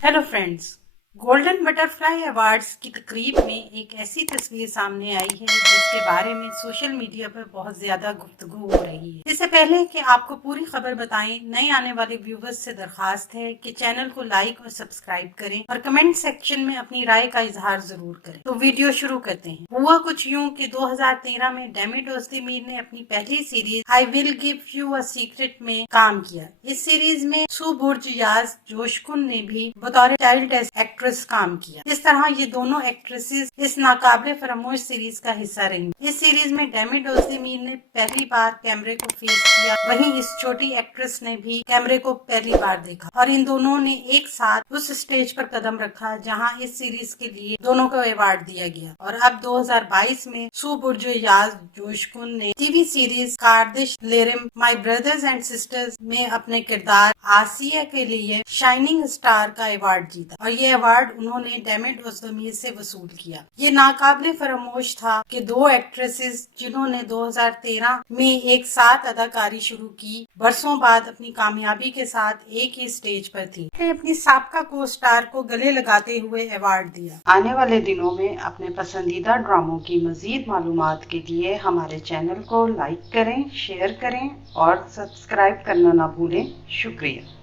Hello friends, golden butterfly awards की तकरीब में एक ऐसी तस्वीर सामने आई है जिसके बारे में सोशल मीडिया पर बहुत ज्यादा गुफ्तगू हो रही है। इससे पहले कि आपको पूरी खबर बताएं, नए आने वाले व्यूवर्स से दरखास्त है कि चैनल को लाइक और सब्सक्राइब करें और कमेंट सेक्शन में अपनी राय का इजहार जरूर करें। तो वीडियो शुरू करते हैं। हुआ कुछ यूं कि 2013 में डेमिट ओज़्देमिर ने अपनी पहली series I will give you a secret में काम किया। इस सीरीज में सू बुर्जयाज जोशकुन ने भी बतौर चाइल्ड एक्ट्रेस काम किया। इस तरह ये दोनों एक्ट्रेसेस इस नाकाबिले फरामोश सीरीज का हिस्सा रही। इस सीरीज में डेमिट ओज़्देमिर ने पहली बार कैमरे को फेस किया, वहीं इस छोटी एक्ट्रेस ने भी कैमरे को पहली बार देखा और इन दोनों ने एक साथ उस स्टेज पर कदम रखा जहां इस सीरीज के लिए दोनों को अवार्ड दिया गया। और अब 2022 में सू बुर्जयाज जोशकुन ने TV series Kardeslerim my brothers and sisters में अपने किरदार आसिया के लिए शाइनिंग स्टार का अवार्ड जीता और ये अवार्ड उन्होंने डेमिट ओज़्देमिर से वसूल किया। ये नाकाबिले फरामोश था कि दो एक्ट्रेसेस जिन्होंने 2013 में एक साथ अदाकारी शुरू की, बरसों बाद अपनी कामयाबी के साथ एक ही स्टेज पर थी, अपनी साबका को स्टार को गले लगाते हुए अवार्ड दिया। आने वाले दिनों में अपने पसंदीदा ड्रामों की मजीद मालूमात के लिए हमारे चैनल को लाइक करें, शेयर करें और सब्सक्राइब करना ना भूलें। शुक्रिया।